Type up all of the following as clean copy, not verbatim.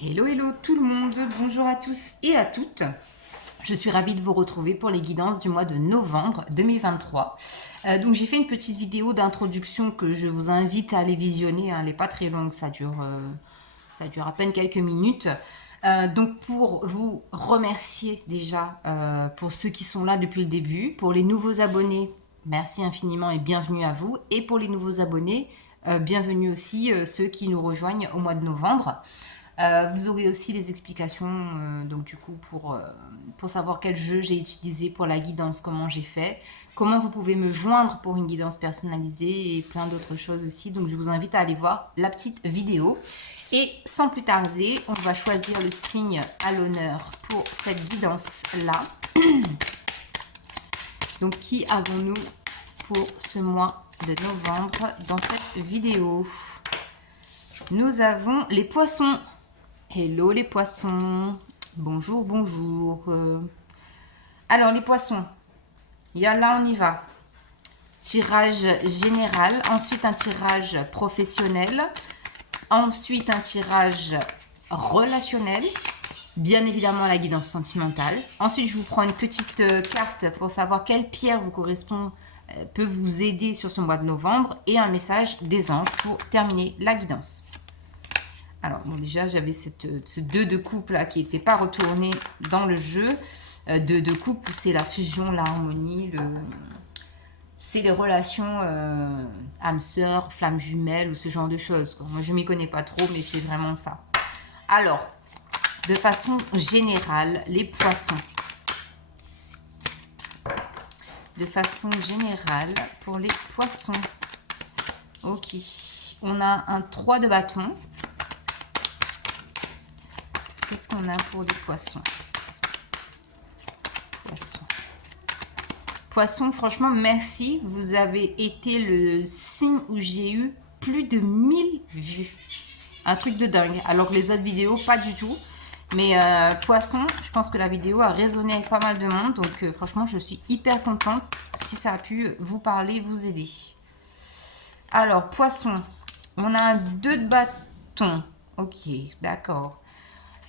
Hello, hello tout le monde, bonjour à tous et à toutes. Je suis ravie de vous retrouver pour les guidances du mois de novembre 2023. Donc j'ai fait une petite vidéo d'introduction que je vous invite à aller visionner, hein, elle n'est pas très longue, ça dure à peine quelques minutes. Donc pour vous remercier déjà pour ceux qui sont là depuis le début, pour les nouveaux abonnés, merci infiniment et bienvenue à vous. Et pour les nouveaux abonnés, bienvenue aussi ceux qui nous rejoignent au mois de novembre. Vous aurez aussi les explications donc du coup pour savoir quel jeu j'ai utilisé pour la guidance, comment j'ai fait, comment vous pouvez me joindre pour une guidance personnalisée et plein d'autres choses aussi. Donc je vous invite à aller voir la petite vidéo. Et sans plus tarder, on va choisir le signe à l'honneur pour cette guidance-là. Donc qui avons-nous pour ce mois de novembre dans cette vidéo? Nous avons les poissons. Hello les poissons, bonjour, bonjour. Alors les poissons, là on y va. Tirage général, ensuite un tirage professionnel, ensuite un tirage relationnel, bien évidemment la guidance sentimentale. Ensuite je vous prends une petite carte pour savoir quelle pierre vous correspond, peut vous aider sur ce mois de novembre, et un message des anges pour terminer la guidance. Alors, bon, déjà, j'avais ce 2 de coupe là qui n'était pas retourné dans le jeu. 2 de coupe, c'est la fusion, l'harmonie, c'est les relations âme sœur, flamme jumelle ou ce genre de choses, quoi. Moi, je ne m'y connais pas trop, mais c'est vraiment ça. Alors, de façon générale, les poissons. De façon générale, pour les poissons. Ok. On a un 3 de bâton. Qu'est-ce qu'on a pour les poissons? Poissons, franchement, merci. Vous avez été le signe où j'ai eu plus de 1000 vues. Un truc de dingue. Alors que les autres vidéos, pas du tout. Mais poisson, je pense que la vidéo a résonné avec pas mal de monde. Donc franchement, je suis hyper contente si ça a pu vous parler, vous aider. Alors, poisson, on a un 2 de bâton. Ok, d'accord.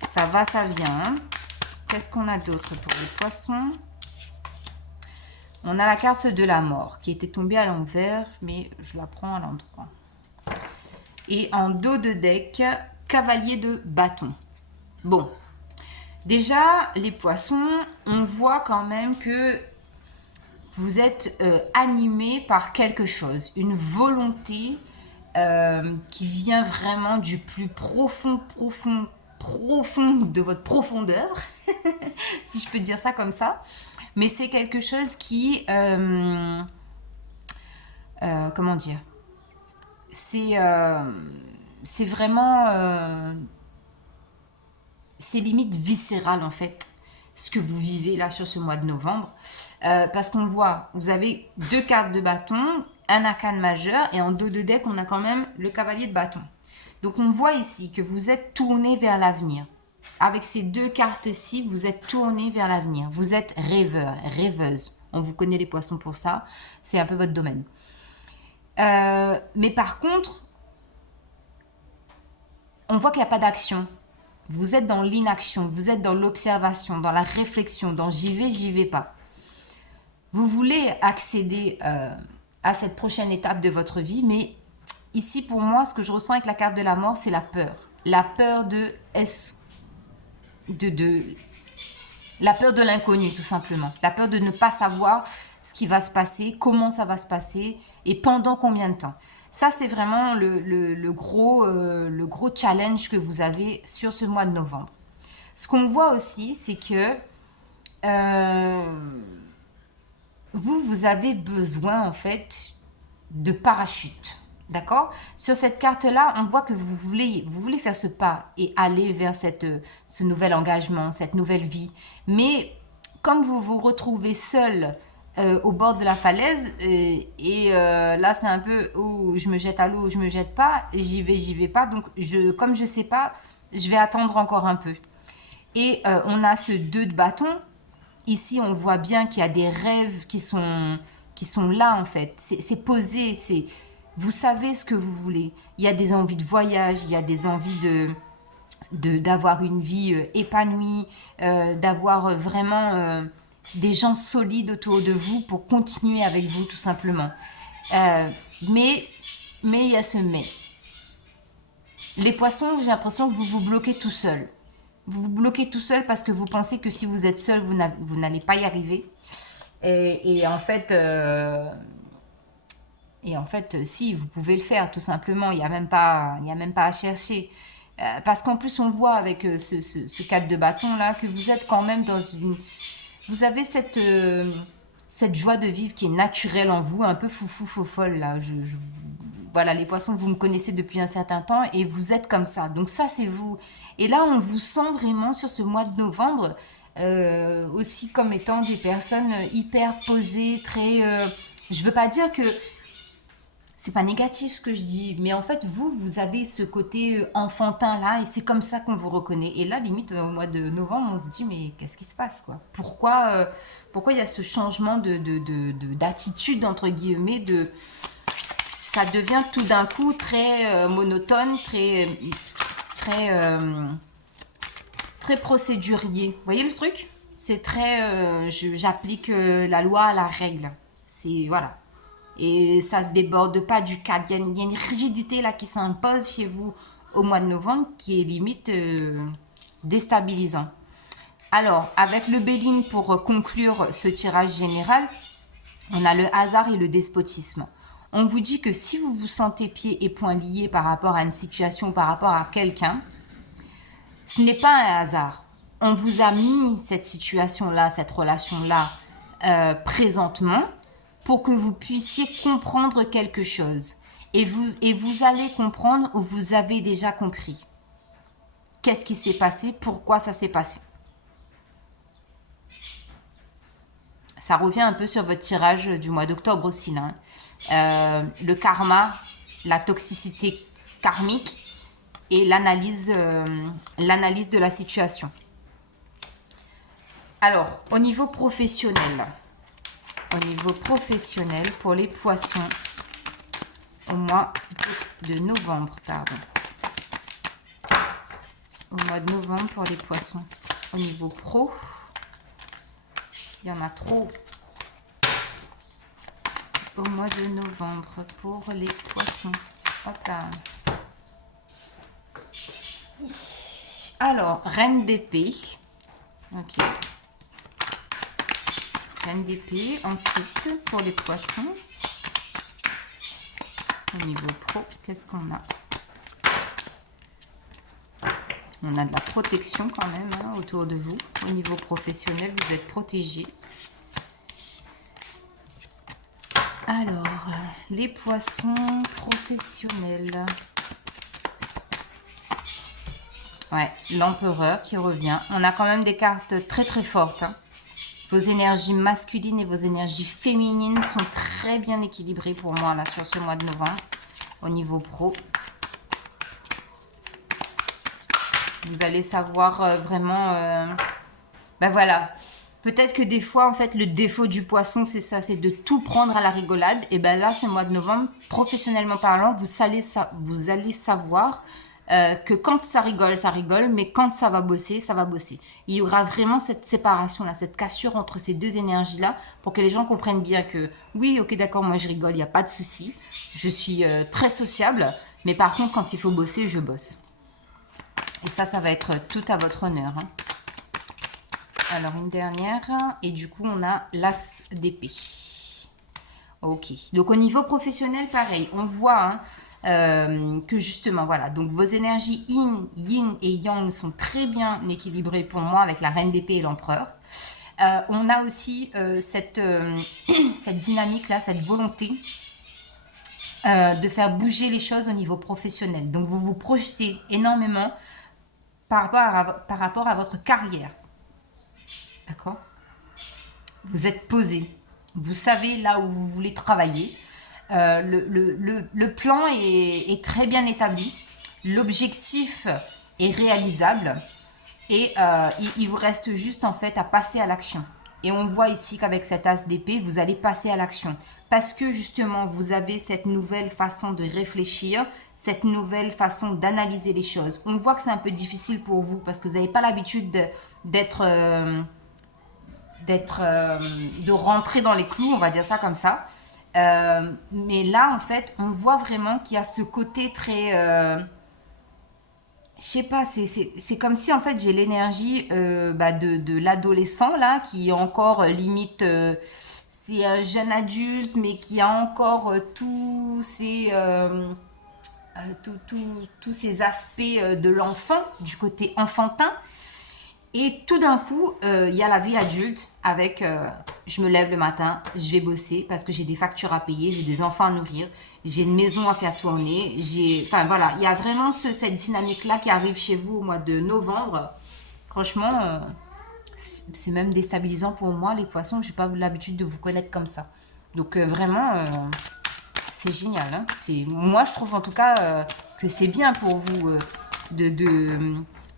Ça va, ça vient. Qu'est-ce qu'on a d'autre pour les poissons? On a la carte de la mort qui était tombée à l'envers, mais je la prends à l'endroit. Et en dos de deck, cavalier de bâton. Bon, déjà, les poissons, on voit quand même que vous êtes animés par quelque chose, une volonté qui vient vraiment du plus profond de votre profondeur, si je peux dire ça comme ça. Mais c'est quelque chose qui, comment dire, c'est vraiment, c'est limite viscéral en fait, ce que vous vivez là sur ce mois de novembre. Parce qu'on voit, vous avez 2 cartes de bâton, un arcane majeur, et en dos de deck, on a quand même le cavalier de bâton. Donc on voit ici que vous êtes tourné vers l'avenir. Avec ces 2 cartes-ci, vous êtes tourné vers l'avenir. Vous êtes rêveur, rêveuse. On vous connaît les poissons pour ça. C'est un peu votre domaine. Mais par contre, on voit qu'il n'y a pas d'action. Vous êtes dans l'inaction, vous êtes dans l'observation, dans la réflexion, dans j'y vais pas. Vous voulez accéder à cette prochaine étape de votre vie, mais ici, pour moi, ce que je ressens avec la carte de la mort, c'est la peur. La peur la peur de l'inconnu, tout simplement. La peur de ne pas savoir ce qui va se passer, comment ça va se passer et pendant combien de temps. Ça, c'est vraiment le gros challenge que vous avez sur ce mois de novembre. Ce qu'on voit aussi, c'est que vous avez besoin, en fait, de parachute. D'accord? Sur cette carte-là, on voit que vous voulez faire ce pas et aller vers ce nouvel engagement, cette nouvelle vie. Mais comme vous vous retrouvez seul au bord de la falaise, là c'est un peu oh, je me jette à l'eau, je me jette pas, j'y vais pas. Donc comme je sais pas, je vais attendre encore un peu. Et on a ce 2 de bâton. Ici, on voit bien qu'il y a des rêves qui sont là en fait. C'est posé, vous savez ce que vous voulez. Il y a des envies de voyage, il y a des envies d'avoir une vie épanouie, d'avoir vraiment des gens solides autour de vous pour continuer avec vous tout simplement. Mais il y a ce mais. Les poissons, j'ai l'impression que vous vous bloquez tout seul. Vous vous bloquez tout seul parce que vous pensez que si vous êtes seul, vous n'allez pas y arriver. Et en fait, si, vous pouvez le faire, tout simplement. Il n'y a même pas à chercher. Parce qu'en plus, on voit avec ce 4 de bâton là que vous êtes quand même dans une... Vous avez cette joie de vivre qui est naturelle en vous, un peu foufou, faux folle là. Voilà, les poissons, vous me connaissez depuis un certain temps et vous êtes comme ça. Donc ça, c'est vous. Et là, on vous sent vraiment sur ce mois de novembre aussi comme étant des personnes hyper posées, très... je veux pas dire que c'est pas négatif ce que je dis, mais en fait, vous avez ce côté enfantin là, et c'est comme ça qu'on vous reconnaît. Et là, limite, au mois de novembre, on se dit, mais qu'est-ce qui se passe, quoi? Pourquoi il y a ce changement d'attitude, entre guillemets, ça devient tout d'un coup très monotone, très procédurier. Vous voyez le truc? C'est très, j'applique la loi à la règle. C'est, voilà. Et ça ne déborde pas du cadre. Il y a une rigidité là qui s'impose chez vous au mois de novembre qui est limite déstabilisant. Alors, avec le Béline pour conclure ce tirage général, on a le hasard et le despotisme. On vous dit que si vous vous sentez pieds et poings liés par rapport à une situation, par rapport à quelqu'un, ce n'est pas un hasard. On vous a mis cette situation-là, cette relation-là présentement pour que vous puissiez comprendre quelque chose. Et vous allez comprendre ou vous avez déjà compris. Qu'est-ce qui s'est passé? Pourquoi ça s'est passé? Ça revient un peu sur votre tirage du mois d'octobre aussi, là. Le karma, la toxicité karmique et l'analyse de la situation. Alors, au niveau professionnel, pour les poissons, au mois de novembre, au mois de novembre pour les poissons, au niveau pro, il y en a trop. Au mois de novembre pour les poissons. Hop là. Alors, reine d'épée. Ok. Reine d'épée. Ensuite, pour les poissons. Au niveau pro, qu'est-ce qu'on a? On a de la protection quand même hein, autour de vous. Au niveau professionnel, vous êtes protégé. Alors, les poissons professionnels. Ouais, l'empereur qui revient. On a quand même des cartes très très fortes. Hein. Vos énergies masculines et vos énergies féminines sont très bien équilibrées pour moi là sur ce mois de novembre. Au niveau pro. Vous allez savoir vraiment... ben voilà. Peut-être que des fois, en fait, le défaut du poisson, c'est ça, c'est de tout prendre à la rigolade. Et ben là, ce mois de novembre, professionnellement parlant, vous allez savoir que quand ça rigole, mais quand ça va bosser, ça va bosser. Il y aura vraiment cette séparation-là, cette cassure entre ces deux énergies-là, pour que les gens comprennent bien que, oui, ok, d'accord, moi je rigole, il n'y a pas de souci. Je suis très sociable, mais par contre, quand il faut bosser, je bosse. Et ça va être tout à votre honneur. Hein. Alors, une dernière. Et du coup, on a l'as d'épée. Ok. Donc, au niveau professionnel, pareil. On voit que justement, voilà. Donc, vos énergies yin et yang sont très bien équilibrées pour moi avec la reine d'épée et l'empereur. On a aussi cette dynamique-là, cette volonté de faire bouger les choses au niveau professionnel. Donc, vous vous projetez énormément par rapport à votre carrière. D'accord? Vous êtes posé. Vous savez là où vous voulez travailler. Le plan est très bien établi. L'objectif est réalisable. Et il vous reste juste en fait à passer à l'action. Et on voit ici qu'avec cet as d'épée, vous allez passer à l'action. Parce que justement, vous avez cette nouvelle façon de réfléchir, cette nouvelle façon d'analyser les choses. On voit que c'est un peu difficile pour vous parce que vous n'avez pas l'habitude de rentrer dans les clous, on va dire ça comme ça. Mais là, en fait, on voit vraiment qu'il y a ce côté très... je sais pas, c'est comme si en fait j'ai l'énergie de l'adolescent là, qui est encore limite... c'est un jeune adulte, mais qui a encore tous ces aspects de l'enfant, du côté enfantin. Et tout d'un coup, il y a la vie adulte avec je me lève le matin, je vais bosser parce que j'ai des factures à payer, j'ai des enfants à nourrir, j'ai une maison à faire tourner. Enfin voilà, il y a vraiment cette dynamique-là qui arrive chez vous au mois de novembre. Franchement, c'est même déstabilisant pour moi, les poissons. Je n'ai pas l'habitude de vous connaître comme ça. Donc vraiment, c'est génial. Hein. Moi, je trouve en tout cas que c'est bien pour vous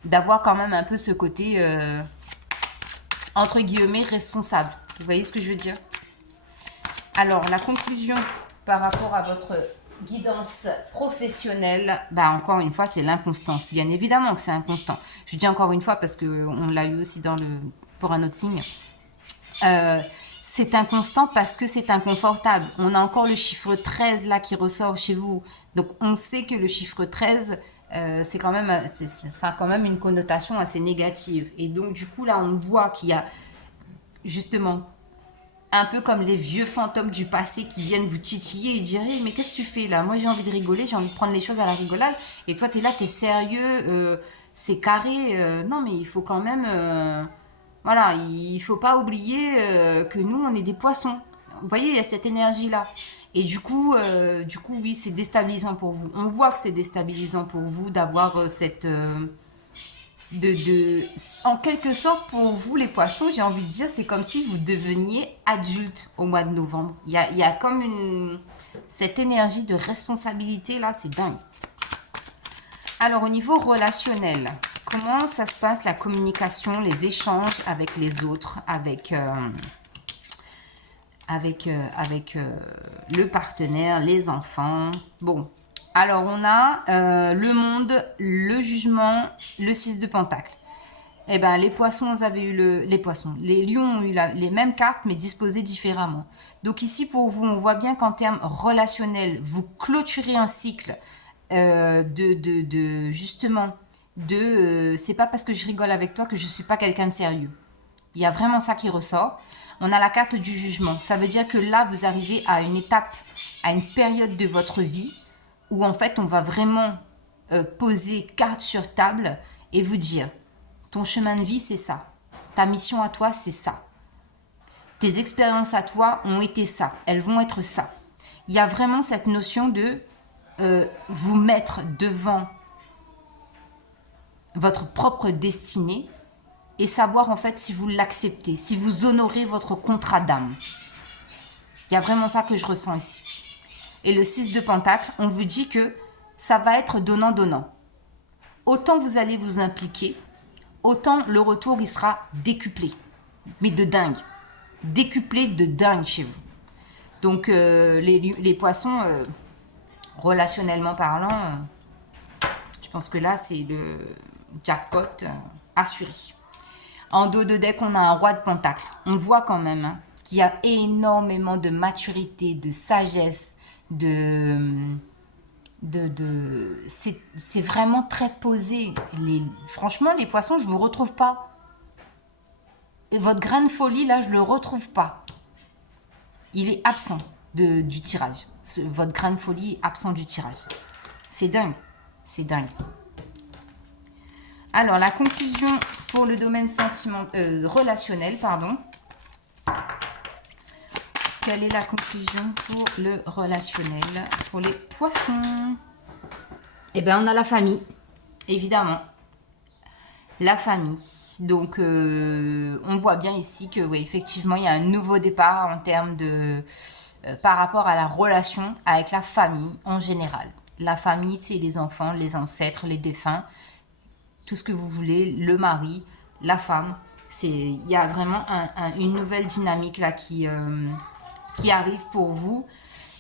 d'avoir quand même un peu ce côté, entre guillemets, responsable. Vous voyez ce que je veux dire? Alors, la conclusion par rapport à votre guidance professionnelle, encore une fois, c'est l'inconstance. Bien évidemment que c'est inconstant. Je dis encore une fois parce qu'on l'a eu aussi pour un autre signe. C'est inconstant parce que c'est inconfortable. On a encore le chiffre 13 là qui ressort chez vous. Donc, on sait que le chiffre 13... ça a quand même une connotation assez négative. Et donc, du coup, là, on voit qu'il y a justement un peu comme les vieux fantômes du passé qui viennent vous titiller et dire hey, mais qu'est-ce que tu fais là? Moi, j'ai envie de rigoler, j'ai envie de prendre les choses à la rigolade. Et toi, tu es là, tu es sérieux, c'est carré. Non, mais il faut quand même... voilà, il faut pas oublier que nous, on est des poissons. Vous voyez, il y a cette énergie-là. Et du coup, oui, c'est déstabilisant pour vous. On voit que c'est déstabilisant pour vous d'avoir cette... en quelque sorte, pour vous, les poissons, j'ai envie de dire, c'est comme si vous deveniez adulte au mois de novembre. Il y a comme cette énergie de responsabilité, là, c'est dingue. Alors, au niveau relationnel, comment ça se passe, la communication, les échanges avec les autres, avec le partenaire, les enfants. Bon, alors on a le monde, le jugement, le 6 de pentacle. Eh bien, les poissons, vous avez eu les lions ont eu les mêmes cartes, mais disposées différemment. Donc ici, pour vous, on voit bien qu'en termes relationnels, vous clôturez un cycle c'est pas parce que je rigole avec toi que je suis pas quelqu'un de sérieux. Il y a vraiment ça qui ressort. On a la carte du jugement. Ça veut dire que là, vous arrivez à une étape, à une période de votre vie où en fait, on va vraiment poser carte sur table et vous dire, ton chemin de vie, c'est ça. Ta mission à toi, c'est ça. Tes expériences à toi ont été ça. Elles vont être ça. Il y a vraiment cette notion de vous mettre devant votre propre destinée et savoir en fait si vous l'acceptez, si vous honorez votre contrat d'âme. Il y a vraiment ça que je ressens ici. Et le 6 de pentacle, on vous dit que ça va être donnant-donnant. Autant vous allez vous impliquer, autant le retour il sera décuplé. Mais de dingue. Décuplé de dingue chez vous. Donc les poissons, relationnellement parlant, je pense que là c'est le jackpot assuré. En dos de deck, on a un roi de pentacle. On voit quand même qu'il y a énormément de maturité, de sagesse, c'est vraiment très posé. Franchement, les poissons, je ne vous retrouve pas. Et votre grain de folie, là, je ne le retrouve pas. Il est absent du tirage. Votre grain de folie est absent du tirage. C'est dingue. C'est dingue. Alors, la conclusion pour le domaine relationnel, pardon. Quelle est la conclusion pour le relationnel pour les poissons? Eh bien, on a la famille, évidemment. La famille. Donc, on voit bien ici que, oui, effectivement, il y a un nouveau départ en termes de... par rapport à la relation avec la famille en général. La famille, c'est les enfants, les ancêtres, les défunts, tout ce que vous voulez, le mari, la femme. Il y a vraiment une nouvelle dynamique là qui arrive pour vous.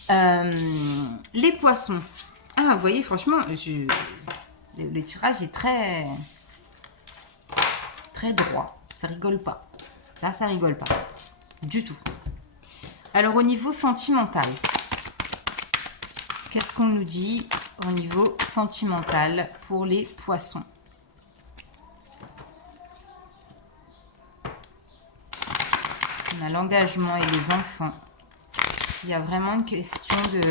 Les poissons. Ah, vous voyez, franchement, le tirage est très, très droit. Ça rigole pas. Là, ça rigole pas. Du tout. Alors, au niveau sentimental, qu'est-ce qu'on nous dit au niveau sentimental pour les poissons? On a l'engagement et les enfants. Il y a vraiment une question de...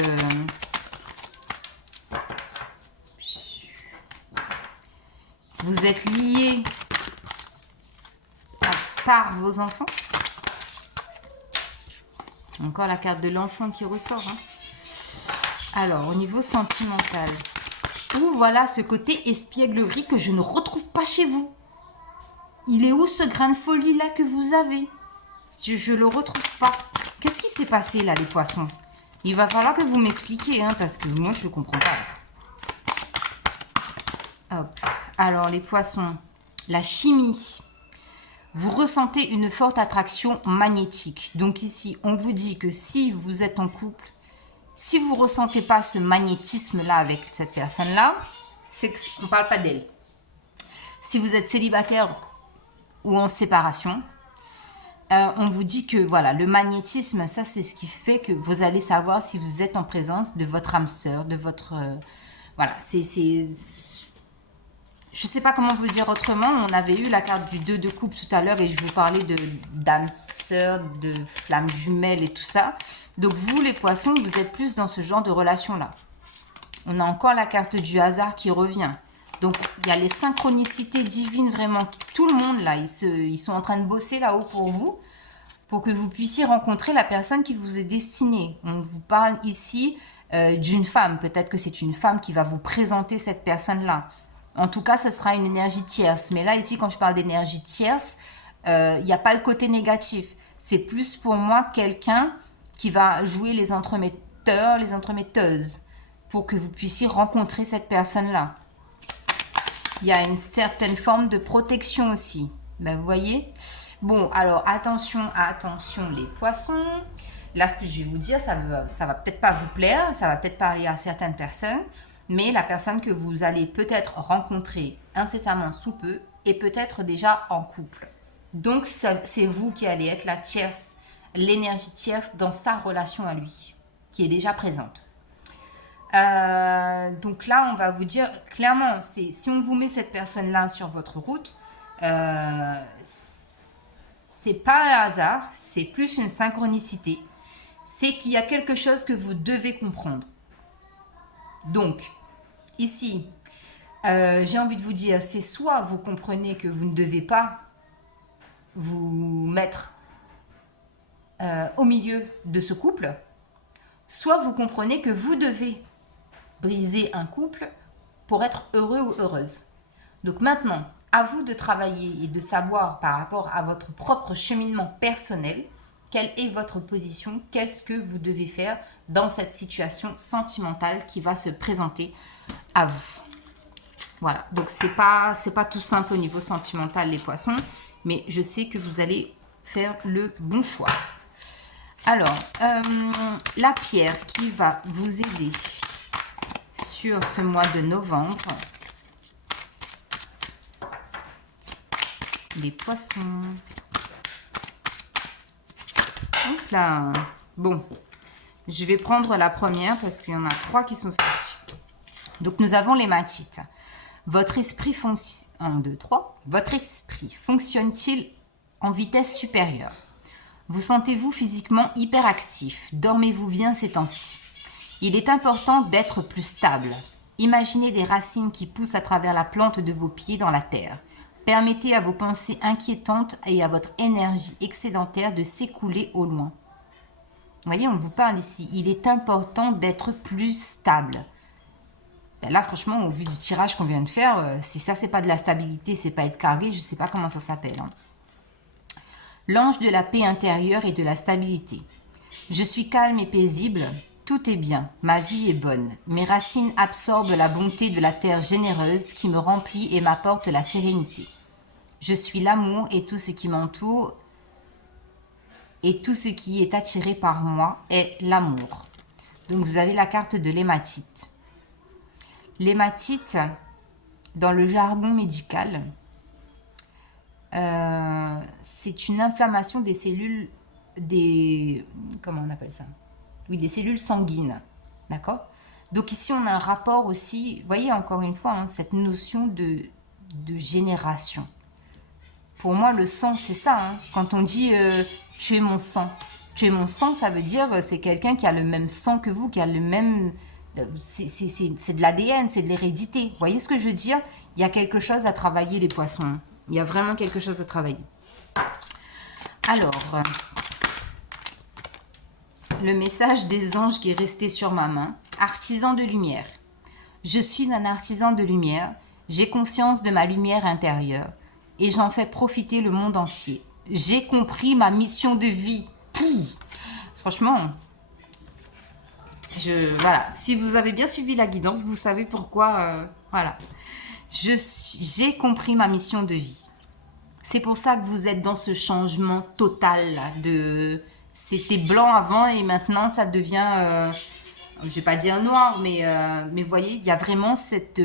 Vous êtes liés par vos enfants. Encore la carte de l'enfant qui ressort. Hein. Alors, au niveau sentimental. Ou voilà ce côté espièglerie que je ne retrouve pas chez vous. Il est où ce grain de folie là que vous avez? Je le retrouve pas. Qu'est-ce qui s'est passé là, les poissons? Il va falloir que vous m'expliquiez, hein, parce que moi, je ne comprends pas. Hop. Alors, les poissons, la chimie. Vous ressentez une forte attraction magnétique. Donc ici, on vous dit que si vous êtes en couple, si vous ne ressentez pas ce magnétisme-là avec cette personne-là, c'est qu'on ne parle pas d'elle. Si vous êtes célibataire ou en séparation, on vous dit que voilà, le magnétisme, ça c'est ce qui fait que vous allez savoir si vous êtes en présence de votre âme sœur, de votre... voilà, je ne sais pas comment vous le dire autrement. On avait eu la carte du 2 de coupe tout à l'heure et je vous parlais d'âme sœur, de flamme jumelle et tout ça. Donc vous, les poissons, vous êtes plus dans ce genre de relation-là. On a encore la carte du hasard qui revient. Donc il y a les synchronicités divines vraiment. Tout le monde là, ils sont en train de bosser là-haut pour vous. Pour que vous puissiez rencontrer la personne qui vous est destinée. On vous parle ici d'une femme. Peut-être que c'est une femme qui va vous présenter cette personne-là. En tout cas, ce sera une énergie tierce. Mais là, ici, quand je parle d'énergie tierce, il n'y a pas le côté négatif. C'est plus pour moi quelqu'un qui va jouer les entremetteurs, les entremetteuses, pour que vous puissiez rencontrer cette personne-là. Il y a une certaine forme de protection aussi. Ben, vous voyez ? Bon, alors attention les poissons. Là, ce que je vais vous dire, ça va peut-être pas vous plaire, ça va peut-être parler à certaines personnes, mais la personne que vous allez peut-être rencontrer incessamment sous peu est peut-être déjà en couple. Donc, c'est vous qui allez être la tierce, l'énergie tierce dans sa relation à lui, qui est déjà présente. Donc là, on va vous dire clairement, si on vous met cette personne-là sur votre route, c'est pas un hasard, c'est plus une synchronicité. C'est qu'il y a quelque chose que vous devez comprendre. Donc, ici, j'ai envie de vous dire, c'est soit vous comprenez que vous ne devez pas vous mettre au milieu de ce couple, soit vous comprenez que vous devez briser un couple pour être heureux ou heureuse. Donc maintenant, à vous de travailler et de savoir par rapport à votre propre cheminement personnel, quelle est votre position, qu'est-ce que vous devez faire dans cette situation sentimentale qui va se présenter à vous. Voilà, donc c'est pas tout simple au niveau sentimental les poissons, mais je sais que vous allez faire le bon choix. Alors, la pierre qui va vous aider sur ce mois de novembre, les poissons. Hop là. Bon, je vais prendre la première parce qu'il y en a 3 qui sont sortis. Donc nous avons l'hématite. Votre esprit Votre esprit fonctionne-t-il en vitesse supérieure? Vous sentez-vous physiquement hyperactif? Dormez-vous bien ces temps-ci? Il est important d'être plus stable. Imaginez des racines qui poussent à travers la plante de vos pieds dans la terre. Permettez à vos pensées inquiétantes et à votre énergie excédentaire de s'écouler au loin. Vous voyez, on vous parle ici. Il est important d'être plus stable. Ben là, franchement, au vu du tirage qu'on vient de faire, si ça, c'est pas de la stabilité, c'est pas être carré, je sais pas comment ça s'appelle. Hein. L'ange de la paix intérieure et de la stabilité. Je suis calme et paisible. Tout est bien, ma vie est bonne. Mes racines absorbent la bonté de la terre généreuse qui me remplit et m'apporte la sérénité. Je suis l'amour et tout ce qui m'entoure et tout ce qui est attiré par moi est l'amour. Donc vous avez la carte de l'hématite. L'hématite, dans le jargon médical, c'est une inflammation des cellules, comment on appelle ça? Oui, des cellules sanguines, d'accord? Donc ici, on a un rapport aussi, vous voyez encore une fois, hein, cette notion de génération. Pour moi, le sang, c'est ça. Hein. Quand on dit tu es mon sang, tu es mon sang, ça veut dire c'est quelqu'un qui a le même sang que vous, qui a le même. C'est de l'ADN, c'est de l'hérédité. Vous voyez ce que je veux dire? Il y a quelque chose à travailler, les poissons. Il y a vraiment quelque chose à travailler. Alors, le message des anges qui est resté sur ma main. Artisan de lumière. Je suis un artisan de lumière. J'ai conscience de ma lumière intérieure. Et j'en fais profiter le monde entier. J'ai compris ma mission de vie. Pouh. Franchement, voilà. Si vous avez bien suivi la guidance, vous savez pourquoi. Voilà. J'ai compris ma mission de vie. C'est pour ça que vous êtes dans ce changement total là, c'était blanc avant et maintenant ça devient, je vais pas dire noir, mais vous voyez, il y a vraiment cette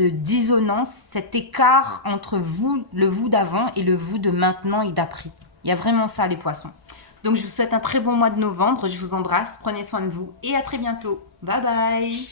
dissonance, cet écart entre vous, le vous d'avant et le vous de maintenant et d'après. Il y a vraiment ça, les poissons. Donc je vous souhaite un très bon mois de novembre, je vous embrasse, prenez soin de vous et à très bientôt. Bye bye.